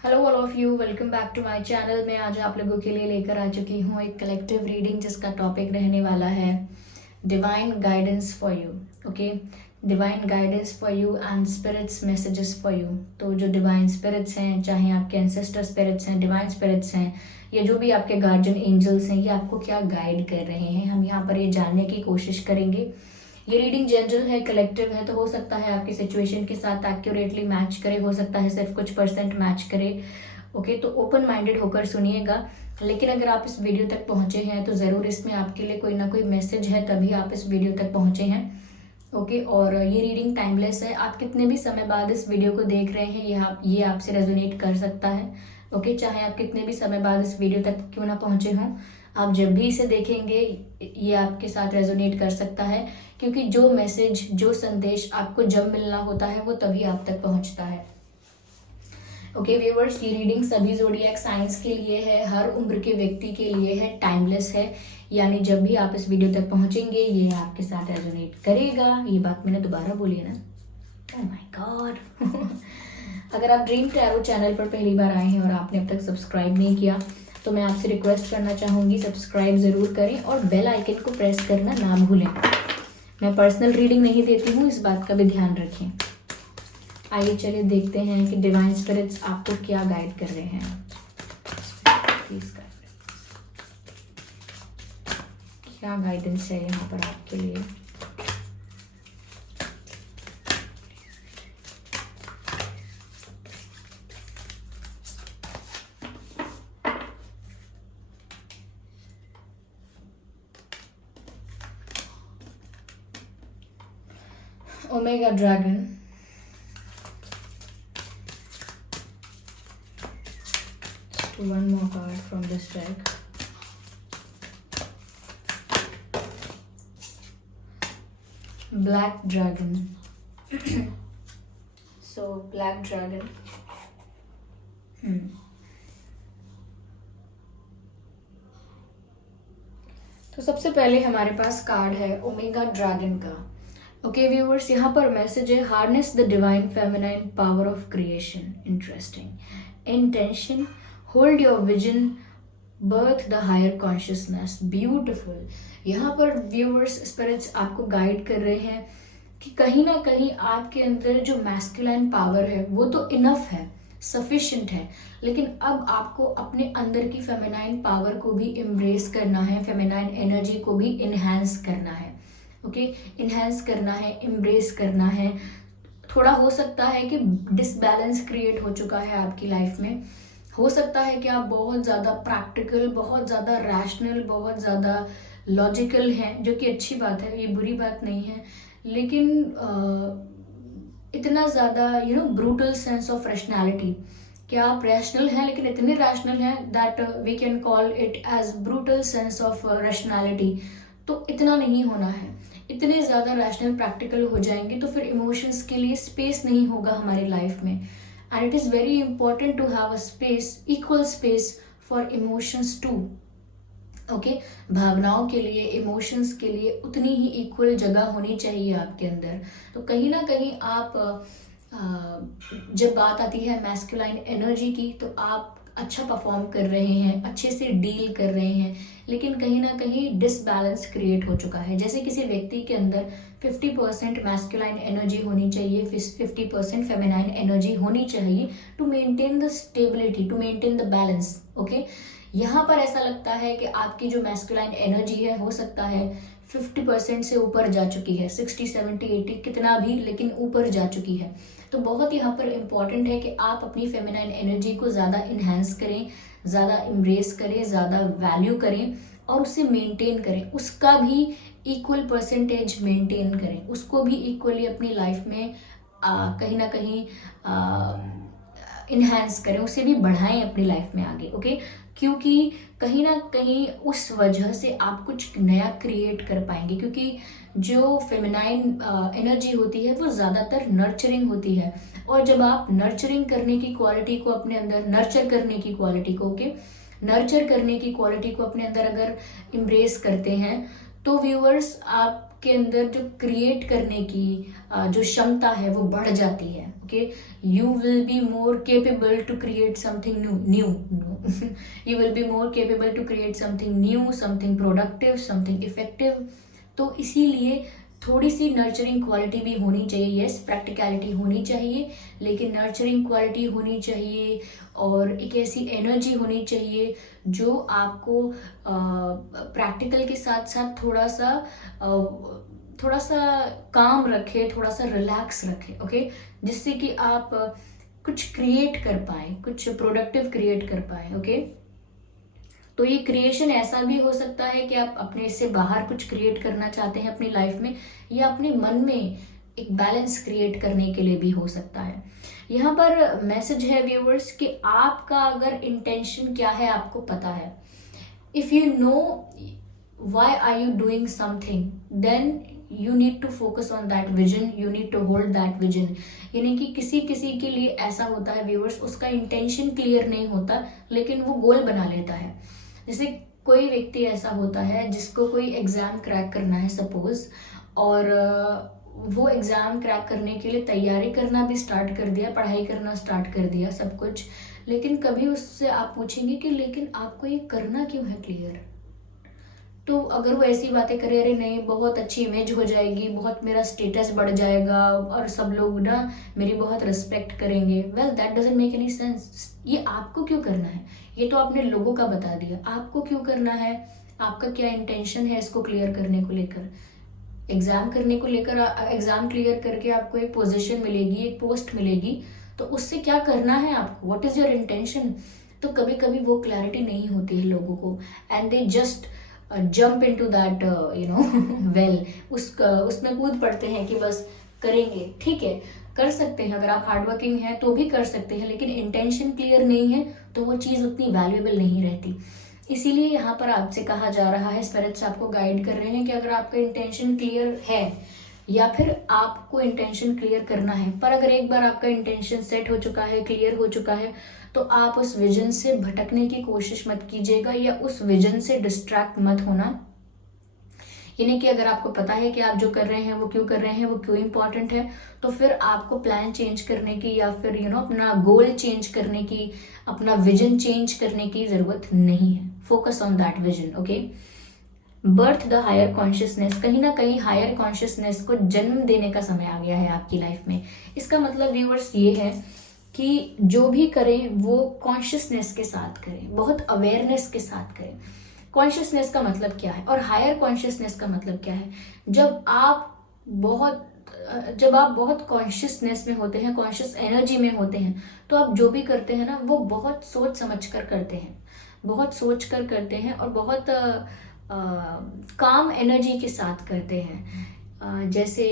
Hello all of you, welcome back to my channel. मैं आज आप लोगों के लिए लेकर आ चुकी हूँ एक कलेक्टिव रीडिंग जिसका टॉपिक रहने वाला है divine guidance for you. Okay, divine guidance for you and spirits messages for you. तो जो डिवाइन स्पिरिट्स हैं, चाहे आपके एंसेस्टर स्पिरिट्स हैं, डिवाइन स्पिरिट्स हैं, या जो भी आपके गार्जियन एंजल्स हैं, ये आपको क्या गाइड कर रहे हैं, हम यहाँ पर ये जानने की कोशिश करेंगे। ये रीडिंग जनरल है, कलेक्टिव है, तो हो सकता है आपकी सिचुएशन के साथ एक्यूरेटली मैच करे, हो सकता है सिर्फ कुछ परसेंट मैच करे। ओके, तो ओपन माइंडेड होकर सुनिएगा। लेकिन अगर आप इस वीडियो तक पहुंचे हैं तो ज़रूर इसमें आपके लिए कोई ना कोई मैसेज है, तभी आप इस वीडियो तक पहुंचे हैं। ओके, और ये रीडिंग टाइमलेस है। आप कितने भी समय बाद इस वीडियो को देख रहे हैं, ये आपसे रेजोनेट कर सकता है। ओके, चाहे आप कितने भी समय बाद इस वीडियो तक क्यों ना पहुंचे हों, आप जब भी इसे देखेंगे ये आपके साथ रेजोनेट कर सकता है, क्योंकि जो मैसेज, जो संदेश आपको जब मिलना होता है वो तभी आप तक पहुंचता है। ओके व्यूअर्स, ये रीडिंग सभी ज़ोडिएक साइंस के लिए है, हर उम्र के व्यक्ति के लिए है, टाइमलेस है। यानी जब भी आप इस वीडियो तक पहुंचेंगे ये आपके साथ रेजोनेट करेगा। ये बात मैंने दोबारा बोली है ना? Oh my God. अगर आप ड्रीम टैरो चैनल पर पहली बार आए हैं और आपने अब तक सब्सक्राइब नहीं किया तो मैं आपसे रिक्वेस्ट करना चाहूँगी, सब्सक्राइब ज़रूर करें और बेल आइकन को प्रेस करना ना भूलें। मैं पर्सनल रीडिंग नहीं देती हूँ, इस बात का भी ध्यान रखें। आइए चलिए देखते हैं कि डिवाइन स्पिरिट्स आपको क्या गाइड कर रहे हैं। प्लीज क्या गाइडेंस है यहाँ पर आपके लिए। Omega dragon, one more card from this deck. Black dragon. So black dragon. तो सबसे पहले हमारे पास कार्ड है ओमेगा ड्रैगन का। ओके व्यूअर्स, यहाँ पर मैसेज है harness the divine feminine power of creation. Interesting. Intention, hold your vision, birth the higher consciousness. Beautiful. यहाँ पर व्यूअर्स स्पिरिट्स आपको गाइड कर रहे हैं कि कहीं ना कहीं आपके अंदर जो मैस्कुलाइन पावर है वो तो इनफ है, सफिशिएंट है, लेकिन अब आपको अपने अंदर की फेमिनाइन पावर को भी एम्ब्रेस करना है, फेमिनाइन एनर्जी को भी इनहेंस करना है। ओके, इनहेंस करना है, एम्ब्रेस करना है। थोड़ा हो सकता है कि डिसबैलेंस क्रिएट हो चुका है आपकी लाइफ में। हो सकता है कि आप बहुत ज़्यादा प्रैक्टिकल, बहुत ज़्यादा रैशनल, बहुत ज़्यादा लॉजिकल हैं, जो कि अच्छी बात है, ये बुरी बात नहीं है, लेकिन इतना ज़्यादा ब्रूटल सेंस ऑफ रैशनैलिटी, कि आप रैशनल हैं लेकिन इतने रैशनल हैं that we can call it as brutal sense of rationality. तो इतना नहीं होना है। इतने ज़्यादा रैशनल प्रैक्टिकल हो जाएंगे तो फिर इमोशंस के लिए स्पेस नहीं होगा हमारी लाइफ में। And it is very important to have a space, equal space for emotions too. Okay, भावनाओं के लिए, इमोशंस के लिए उतनी ही इक्वल जगह होनी चाहिए आपके अंदर। तो कहीं ना कहीं आप जब बात आती है मैस्कुलाइन एनर्जी की तो आप अच्छा परफॉर्म कर रहे हैं, अच्छे से डील कर रहे हैं, लेकिन कहीं ना कहीं डिसबैलेंस क्रिएट हो चुका है। जैसे किसी व्यक्ति के अंदर 50% मैस्कुलाइन एनर्जी होनी चाहिए, 50% फेमिनाइन एनर्जी होनी चाहिए to maintain the stability, to maintain the balance. Okay, यहाँ पर ऐसा लगता है कि आपकी जो मैस्कुलाइन एनर्जी है हो सकता है 50% से ऊपर जा चुकी है, 60, 70, 80 कितना भी, लेकिन ऊपर जा चुकी है। तो बहुत यहाँ पर इम्पॉर्टेंट है कि आप अपनी फेमिनाइन एनर्जी को ज़्यादा इन्हेंस करें, ज़्यादा एम्ब्रेस करें, ज़्यादा वैल्यू करें और उसे मेंटेन करें, उसका भी इक्वल परसेंटेज मेंटेन करें, उसको भी इक्वली अपनी लाइफ में कहीं ना कहीं इन्हेंस करें, उसे भी बढ़ाएं अपनी लाइफ में आगे। ओके, क्योंकि कहीं ना कहीं उस वजह से आप कुछ नया क्रिएट कर पाएंगे, क्योंकि जो फेमिनाइन एनर्जी होती है वो ज़्यादातर नर्चरिंग होती है। और जब आप नर्चरिंग करने की क्वालिटी को अपने अंदर, नर्चर करने की क्वालिटी को, ओके, नर्चर करने की क्वालिटी को अपने अंदर अगर इम्ब्रेस करते हैं तो व्यूअर्स आप आपके अंदर जो क्रिएट करने की जो क्षमता है वो बढ़ जाती है. Okay, you will be more capable to create something new. You will be more capable to create something new, something productive, something effective. तो इसीलिए थोड़ी सी नर्चरिंग क्वालिटी भी होनी चाहिए. यस, प्रैक्टिकलिटी होनी चाहिए, लेकिन नर्चरिंग क्वालिटी होनी चाहिए और एक ऐसी एनर्जी होनी चाहिए जो आपको प्रैक्टिकल के साथ साथ थोड़ा सा काम रखे, थोड़ा सा रिलैक्स रखे. ओके, जिससे कि आप कुछ क्रिएट कर पाए, कुछ प्रोडक्टिव क्रिएट कर पाए. ओके, तो ये क्रिएशन ऐसा भी हो सकता है कि आप अपने से बाहर कुछ क्रिएट करना चाहते हैं अपनी लाइफ में, या अपने मन में एक बैलेंस क्रिएट करने के लिए भी हो सकता है. यहाँ पर मैसेज है व्यूअर्स कि आपका अगर इंटेंशन क्या है आपको पता है. If you know why are you doing something, then you need to focus on that vision, you need to hold that vision. यानी कि किसी के लिए ऐसा होता है व्यूअर्स, उसका इंटेंशन क्लियर नहीं होता लेकिन वो गोल बना लेता है. जैसे कोई व्यक्ति ऐसा होता है जिसको कोई एग्जाम क्रैक करना है सपोज, और वो एग्जाम क्रैक करने के लिए तैयारी करना भी स्टार्ट कर दिया, पढ़ाई करना स्टार्ट कर दिया, सब कुछ, लेकिन कभी उससे आप पूछेंगे कि लेकिन आपको ये करना क्यों है क्लियर, तो अगर वो ऐसी बातें करे, अरे नहीं बहुत अच्छी इमेज हो जाएगी, बहुत मेरा स्टेटस बढ़ जाएगा और सब लोग ना मेरी बहुत रिस्पेक्ट करेंगे, well that doesn't make any sense. ये आपको क्यों करना है, ये तो आपने लोगों का बता दिया. आपको क्यों करना है, आपका क्या इंटेंशन है इसको क्लियर करने को लेकर. एग्जाम करने को लेकर, एग्जाम क्लियर करके आपको एक पोजीशन मिलेगी, एक पोस्ट मिलेगी, तो उससे क्या करना है आपको, व्हाट इज योर इंटेंशन. तो कभी कभी वो क्लैरिटी नहीं होती है लोगों को, and they just jump into that well, उसमें कूद पड़ते हैं कि बस करेंगे. ठीक है, कर सकते हैं, अगर आप हार्डवर्किंग हैं तो भी कर सकते हैं, लेकिन इंटेंशन क्लियर नहीं है तो वो चीज़ उतनी वैल्यूएबल नहीं रहती. इसीलिए यहाँ पर आपसे कहा जा रहा है, स्पिरिट्स आपको गाइड कर रहे हैं कि अगर आपका इंटेंशन क्लियर है या फिर आपको इंटेंशन क्लियर करना है, पर अगर एक बार आपका इंटेंशन सेट हो चुका है, क्लियर हो चुका है, तो आप उस विजन से भटकने की कोशिश मत कीजिएगा या उस विजन से डिस्ट्रैक्ट मत होना. यानी कि अगर आपको पता है कि आप जो कर रहे हैं वो क्यों कर रहे हैं, वो क्यों इंपॉर्टेंट है, तो फिर आपको प्लान चेंज करने की या फिर अपना गोल चेंज करने की, अपना विजन चेंज करने की जरूरत नहीं है. Focus on that vision. Okay, birth the higher consciousness. कहीं ना कहीं हायर कॉन्शियसनेस को जन्म देने का समय आ गया है आपकी लाइफ में. इसका मतलब व्यूअर्स ये है कि जो भी करें वो कॉन्शियसनेस के साथ करें, बहुत अवेयरनेस के साथ करें. कॉन्शियसनेस का मतलब क्या है और हायर कॉन्शियसनेस का मतलब क्या है. जब आप बहुत कॉन्शियसनेस में होते हैं, कॉन्शियस एनर्जी में होते हैं, तो आप जो भी करते हैं ना वो बहुत सोच समझ कर करते हैं, बहुत सोच कर करते हैं और बहुत काम एनर्जी के साथ करते हैं. जैसे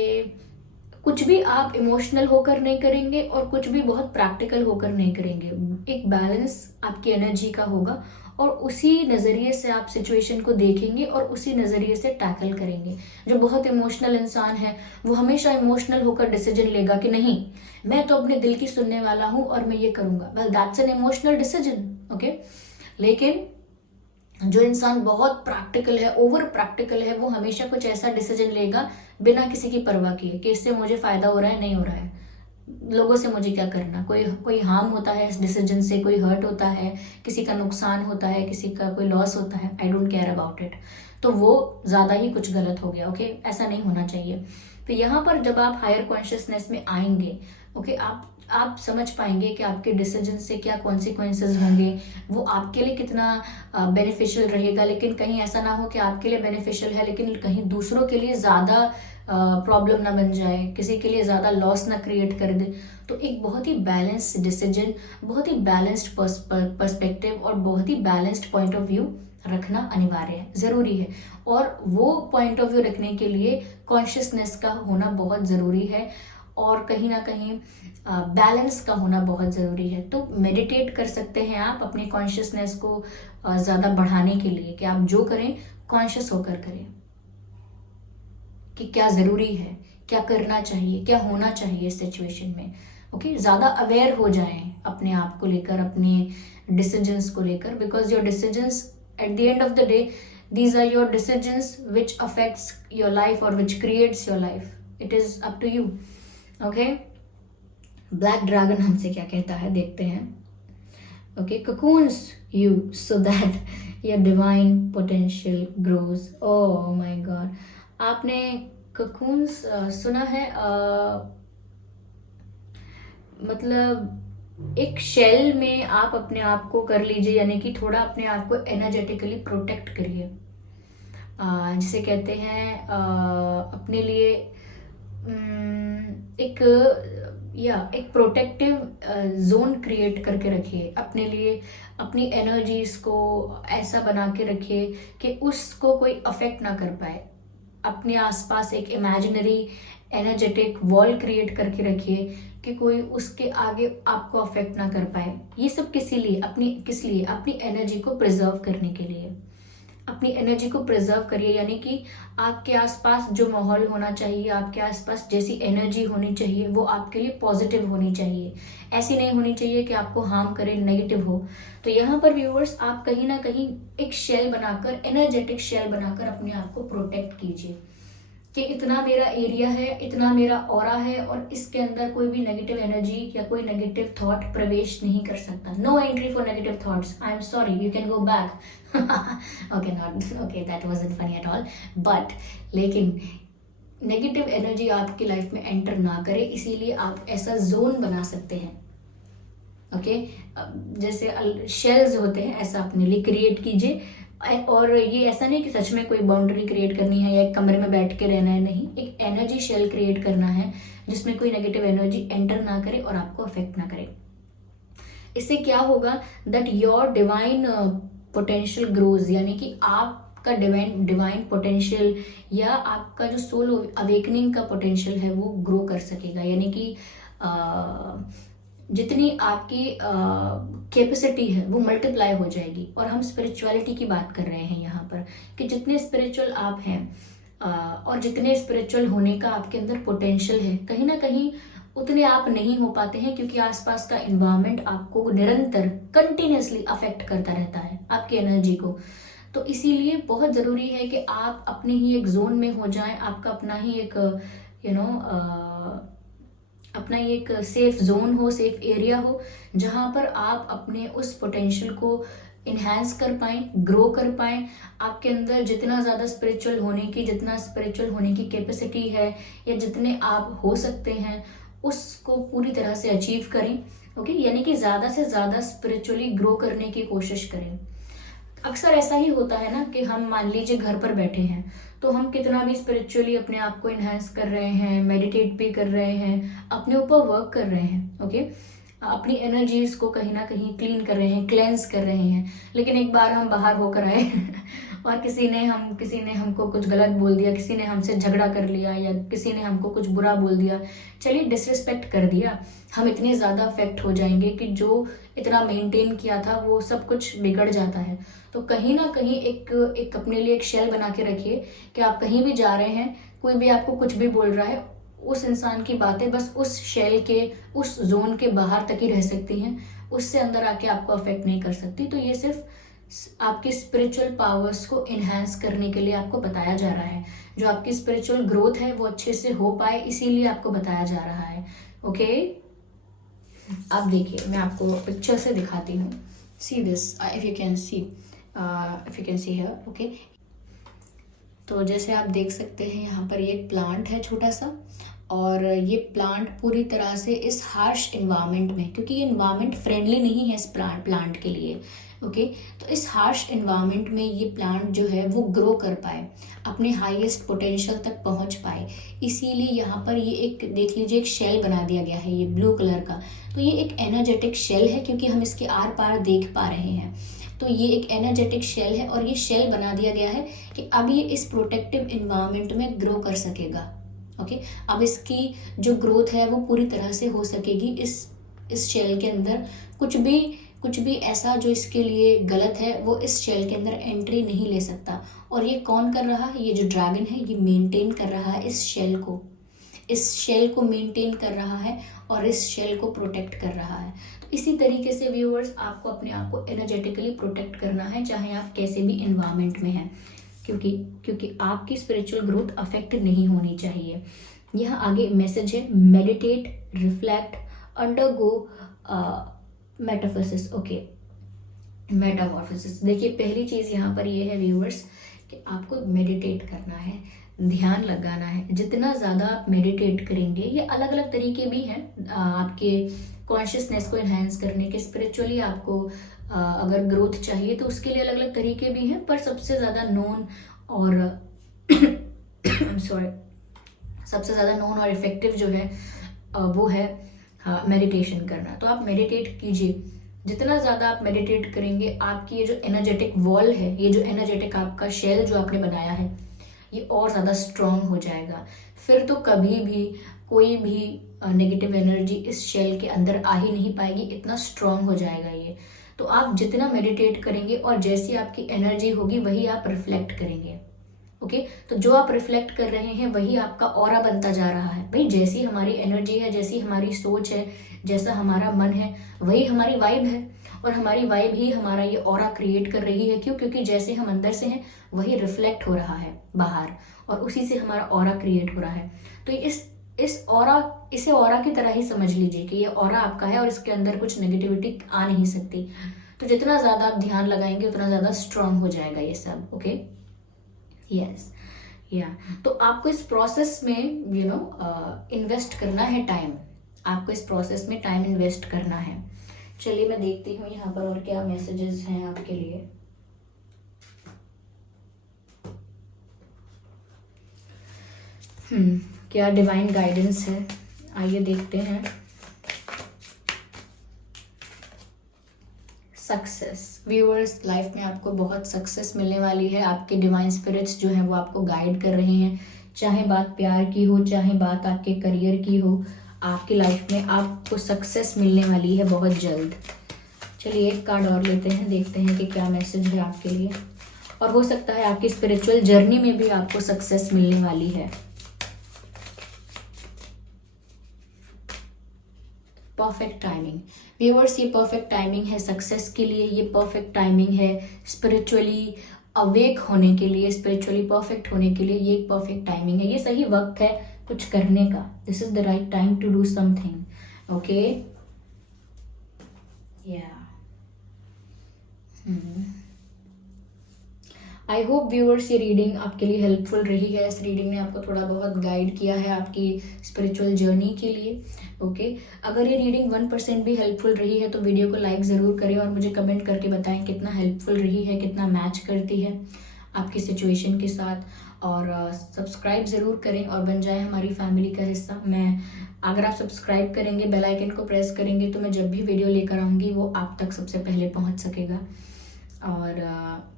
कुछ भी आप इमोशनल होकर नहीं करेंगे और कुछ भी बहुत प्रैक्टिकल होकर नहीं करेंगे. एक बैलेंस आपकी एनर्जी का होगा और उसी नज़रिए से आप सिचुएशन को देखेंगे और उसी नज़रिए से टैकल करेंगे. जो बहुत इमोशनल इंसान है वो हमेशा इमोशनल होकर डिसीजन लेगा कि नहीं मैं तो अपने दिल की सुनने वाला हूँ और मैं ये करूँगा. Well that's an emotional decision. Okay, लेकिन जो इंसान बहुत प्रैक्टिकल है, ओवर प्रैक्टिकल है, वो हमेशा कुछ ऐसा डिसीजन लेगा बिना किसी की परवाह किए कि इससे मुझे फायदा हो रहा है नहीं हो रहा है, लोगों से मुझे क्या करना, कोई हार्म होता है इस डिसीजन से, कोई हर्ट होता है, किसी का नुकसान होता है, किसी का कोई लॉस होता है, I don't care about it, तो वो ज़्यादा ही कुछ गलत हो गया. ओके, ऐसा नहीं होना चाहिए. तो यहाँ पर जब आप हायर कॉन्शियसनेस में आएंगे, ओके, आप समझ पाएंगे कि आपके डिसीजन से क्या कॉन्सिक्वेंसेस होंगे, वो आपके लिए कितना बेनिफिशियल रहेगा. लेकिन कहीं ऐसा ना हो कि आपके लिए बेनिफिशियल है लेकिन कहीं दूसरों के लिए ज़्यादा प्रॉब्लम ना बन जाए, किसी के लिए ज़्यादा लॉस ना क्रिएट कर दे. तो एक बहुत ही बैलेंस्ड डिसीजन, बहुत ही बैलेंस्ड पर्सपेक्टिव और बहुत ही बैलेंस्ड पॉइंट ऑफ व्यू रखना अनिवार्य है, ज़रूरी है. और वो पॉइंट ऑफ व्यू रखने के लिए कॉन्शियसनेस का होना बहुत ज़रूरी है और कहीं ना कहीं बैलेंस का होना बहुत ज़रूरी है. तो मेडिटेट कर सकते हैं आप अपने कॉन्शियसनेस को ज़्यादा बढ़ाने के लिए कि आप जो करें कॉन्शियस होकर करें कि क्या ज़रूरी है, क्या करना चाहिए, क्या होना चाहिए इस सिचुएशन में. ओके, ज़्यादा अवेयर हो जाएं अपने आप को लेकर, अपने डिसीजंस को लेकर, because your decisions at the end of the day These are your decisions which affects your life or which creates your life. It is up to you. Okay, black dragon हमसे क्या कहता है देखते हैं. Okay, cocoons you so that your divine potential grows. Oh my god, आपने cocoons सुना है? मतलब एक शेल में आप अपने आप को कर लीजिए, यानी कि थोड़ा अपने आप को एनर्जेटिकली प्रोटेक्ट करिए. जिसे कहते हैं अपने लिए एक प्रोटेक्टिव जोन क्रिएट करके रखिए अपने लिए. अपनी एनर्जीज को ऐसा बना के रखिए कि उसको कोई अफेक्ट ना कर पाए. अपने आसपास एक इमेजिनरी एनर्जेटिक वॉल क्रिएट करके रखिए कि कोई उसके आगे आपको अफेक्ट ना कर पाए. ये सब किस लिए? अपनी एनर्जी को प्रिजर्व करने के लिए. अपनी एनर्जी को प्रिजर्व करिए, यानी कि आपके आसपास जो माहौल होना चाहिए, आपके आसपास जैसी एनर्जी होनी चाहिए, वो आपके लिए पॉजिटिव होनी चाहिए. ऐसी नहीं होनी चाहिए कि आपको हार्म करे, नेगेटिव हो. तो यहाँ पर व्यूअर्स, आप कहीं ना कहीं एक शेल बनाकर, एनर्जेटिक शेल बनाकर अपने आप को प्रोटेक्ट कीजिए कि इतना मेरा एरिया है, इतना मेरा ऑरा है और इसके अंदर कोई भी नेगेटिव एनर्जी या कोई नेगेटिव थॉट प्रवेश नहीं कर सकता. No entry for negative thoughts. I am sorry, you can go back. Okay, that wasn't funny at all. But लेकिन नेगेटिव एनर्जी आपकी लाइफ में एंटर ना करे, इसीलिए आप ऐसा जोन बना सकते हैं. ओके, जैसे शेल्स होते हैं, ऐसा अपने लिए क्रिएट कीजिए. और ये ऐसा नहीं कि सच में कोई बाउंड्री क्रिएट करनी है या एक कमरे में बैठ के रहना है, नहीं. एक एनर्जी शेल क्रिएट करना है जिसमें कोई नेगेटिव एनर्जी एंटर ना करे और आपको अफेक्ट ना करे. इससे क्या होगा, that your divine potential grows, यानी कि आपका डिवाइन पोटेंशियल या आपका जो सोल अवेकनिंग का पोटेंशियल है वो ग्रो कर सकेगा. यानी कि जितनी आपकी कैपेसिटी है वो मल्टीप्लाई हो जाएगी. और हम स्पिरिचुअलिटी की बात कर रहे हैं यहाँ पर कि जितने स्पिरिचुअल आप हैं और जितने स्पिरिचुअल होने का आपके अंदर पोटेंशियल है, कहीं ना कहीं उतने आप नहीं हो पाते हैं, क्योंकि आसपास का एनवायरनमेंट आपको निरंतर कंटिन्यूसली अफेक्ट करता रहता है आपकी एनर्जी को. तो इसीलिए बहुत ज़रूरी है कि आप अपने ही एक जोन में हो जाएं. आपका अपना ही एक अपना एक सेफ जोन हो, सेफ एरिया हो, जहाँ पर आप अपने उस पोटेंशियल को इन्हांस कर पाएं, ग्रो कर पाएं. आपके अंदर जितना ज़्यादा स्पिरिचुअल होने की कैपेसिटी है या जितने आप हो सकते हैं, उसको पूरी तरह से अचीव करें. ओके, यानी कि ज़्यादा से ज़्यादा स्पिरिचुअली ग्रो करने की कोशिश करें. अक्सर ऐसा ही होता है ना कि हम मान लीजिए घर पर बैठे हैं तो हम कितना भी स्पिरिचुअली अपने आप को इन्हांस कर रहे हैं, मेडिटेट भी कर रहे हैं, अपने ऊपर वर्क कर रहे हैं. ओके, अपनी एनर्जीज को कहीं ना कहीं क्लीन कर रहे हैं, क्लेंस कर रहे हैं. लेकिन एक बार हम बाहर होकर आए और किसी ने हमको कुछ गलत बोल दिया, किसी ने हमसे झगड़ा कर लिया या किसी ने हमको कुछ बुरा बोल दिया, चलिए डिसरिस्पेक्ट कर दिया, हम इतने ज़्यादा अफेक्ट हो जाएंगे कि जो इतना मेंटेन किया था वो सब कुछ बिगड़ जाता है. तो कहीं ना कहीं एक अपने लिए एक शेल बना के रखिए कि आप कहीं भी जा रहे हैं, कोई भी आपको कुछ भी बोल रहा है, उस इंसान की बातें बस उस शेल के, उस जोन के बाहर तक ही रह सकती हैं, उससे अंदर आके आपको अफेक्ट नहीं कर सकती. तो ये सिर्फ आपकी स्पिरिचुअल पावर्स को इन्हांस करने के लिए आपको बताया जा रहा है. जो आपकी स्पिरिचुअल ग्रोथ है वो अच्छे से हो पाए, इसीलिए आपको बताया जा रहा है. ओके, आप देखिए, मैं आपको पिक्चर से दिखाती हूँ. See this, if you can see here. Okay, तो जैसे आप देख सकते हैं यहाँ पर ये एक प्लांट है छोटा सा, और ये प्लांट पूरी तरह से इस हार्श इन्वायरमेंट में, क्योंकि ये इन्वायरमेंट फ्रेंडली नहीं है इस प्लांट के लिए. ओके, तो इस हार्श इन्वायरमेंट में ये प्लांट जो है वो ग्रो कर पाए, अपने हाईएस्ट पोटेंशियल तक पहुंच पाए. इसीलिए यहाँ पर ये एक, देख लीजिए, एक शेल बना दिया गया है ये ब्लू कलर का. तो ये एक एनर्जेटिक शेल है, क्योंकि हम इसके आर पार देख पा रहे हैं. तो ये एक एनर्जेटिक शेल है और ये शेल बना दिया गया है कि अब ये इस प्रोटेक्टिव इन्वायरमेंट में ग्रो कर सकेगा. ओके, अब इसकी जो ग्रोथ है वो पूरी तरह से हो सकेगी. इस शेल के अंदर कुछ भी ऐसा जो इसके लिए गलत है वो इस शेल के अंदर एंट्री नहीं ले सकता. और ये कौन कर रहा है? ये जो ड्रैगन है ये मेंटेन कर रहा है इस शेल को मेंटेन कर रहा है और इस शेल को प्रोटेक्ट कर रहा है. तो इसी तरीके से व्यूअर्स, आपको अपने आप को एनर्जेटिकली प्रोटेक्ट करना है, चाहे आप कैसे भी एनवायरनमेंट में हैं. क्योंकि आपकी स्पिरिचुअल ग्रोथ अफेक्ट नहीं होनी चाहिए। यहाँ आगे मैसेज है, meditate, reflect, undergo metaphysis. Okay, Metamorphosis. देखिए पहली चीज़ यहाँ पर ये है व्यूअर्स कि आपको मेडिटेट करना है, ध्यान लगाना है। जितना ज़्यादा आप मेडिटेट करेंगे, ये अलग अलग तरीके भी हैं आपके कॉन्शियसनेस को इन्हांस करने के। स्पिरिचुअली आपको अगर ग्रोथ चाहिए तो उसके लिए अलग अलग तरीके भी हैं, पर सबसे ज़्यादा नोन और सॉरी सबसे ज़्यादा नोन और इफेक्टिव जो है वो है मेडिटेशन करना। तो आप मेडिटेट कीजिए। जितना ज़्यादा आप मेडिटेट करेंगे, आपकी ये जो एनर्जेटिक वॉल है, ये जो एनर्जेटिक आपका शेल जो आपने बनाया है, ये और ज़्यादा स्ट्रॉन्ग हो जाएगा। फिर तो कभी भी कोई भी नेगेटिव एनर्जी इस शेल के अंदर आ ही नहीं पाएगी, इतना स्ट्रॉन्ग हो जाएगा ये। तो आप जितना मेडिटेट करेंगे और जैसी आपकी एनर्जी होगी वही आप रिफ्लेक्ट करेंगे। ओके, तो जो आप रिफ्लेक्ट कर रहे हैं वही आपका ऑरा बनता जा रहा है। भाई जैसी हमारी एनर्जी है, जैसी हमारी सोच है, जैसा हमारा मन है, वही हमारी वाइब है, और हमारी वाइब ही हमारा ये ऑरा क्रिएट कर रही है। क्यों? क्योंकि जैसे हम अंदर से हैं वही रिफ्लेक्ट हो रहा है बाहर, और उसी से हमारा ऑरा क्रिएट हो रहा है। तो इस ऑरा, इसे ऑरा की तरह ही समझ लीजिए कि ये ऑरा आपका है और इसके अंदर कुछ नेगेटिविटी आ नहीं सकती। तो जितना ज़्यादा आप ध्यान लगाएंगे उतना ज़्यादा स्ट्रांग हो जाएगा ये सब। ओके, यस, या तो आपको इस प्रोसेस में इन्वेस्ट करना है टाइम। आपको इस प्रोसेस में टाइम इन्वेस्ट करना है। चलिए मैं देखती हूँ यहाँ पर और क्या मैसेजेस हैं आपके लिए। क्या डिवाइन गाइडेंस है, आइए देखते हैं। सक्सेस व्यूअर्स, लाइफ में आपको बहुत सक्सेस मिलने वाली है। आपके डिवाइन स्पिरिट्स जो हैं वो आपको गाइड कर रहे हैं। चाहे बात प्यार की हो, चाहे बात आपके करियर की हो, आपकी लाइफ में आपको सक्सेस मिलने वाली है बहुत जल्द। चलिए एक कार्ड और लेते हैं, देखते हैं कि क्या मैसेज है आपके लिए। और हो सकता है आपकी स्पिरिचुअल जर्नी में भी आपको सक्सेस मिलने वाली है। परफेक्ट टाइमिंग व्यूअर्स, ये परफेक्ट टाइमिंग है सक्सेस के लिए। ये परफेक्ट टाइमिंग है स्पिरिचुअली अवेक होने के लिए, स्पिरिचुअली परफेक्ट होने के लिए। ये एक परफेक्ट टाइमिंग है, ये सही वक्त है कुछ करने का। This is the right time to do something. Okay, या आई होप व्यूअर्स ये रीडिंग आपके लिए हेल्पफुल रही है। इस रीडिंग ने आपको थोड़ा बहुत गाइड किया है आपकी स्पिरिचुअल जर्नी के लिए। ओके, अगर ये रीडिंग 1% भी हेल्पफुल रही है तो वीडियो को लाइक ज़रूर करें और मुझे कमेंट करके बताएं कितना हेल्पफुल रही है, कितना मैच करती है आपकी सिचुएशन के साथ। और सब्सक्राइब ज़रूर करें और बन जाए हमारी फैमिली का हिस्सा। अगर आप सब्सक्राइब करेंगे, बेल आइकन को प्रेस करेंगे, तो मैं जब भी वीडियो लेकर आऊँगी वो आप तक सबसे पहले पहुँच सकेगा। और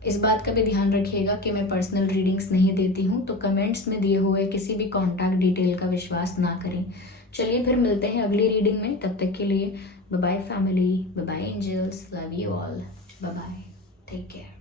इस बात का भी ध्यान रखिएगा कि मैं पर्सनल रीडिंग्स नहीं देती हूँ, तो कमेंट्स में दिए हुए किसी भी कॉन्टैक्ट डिटेल का विश्वास ना करें। चलिए फिर मिलते हैं अगली रीडिंग में, तब तक के लिए bye bye family, bye bye angels, love you all, bye bye, take care.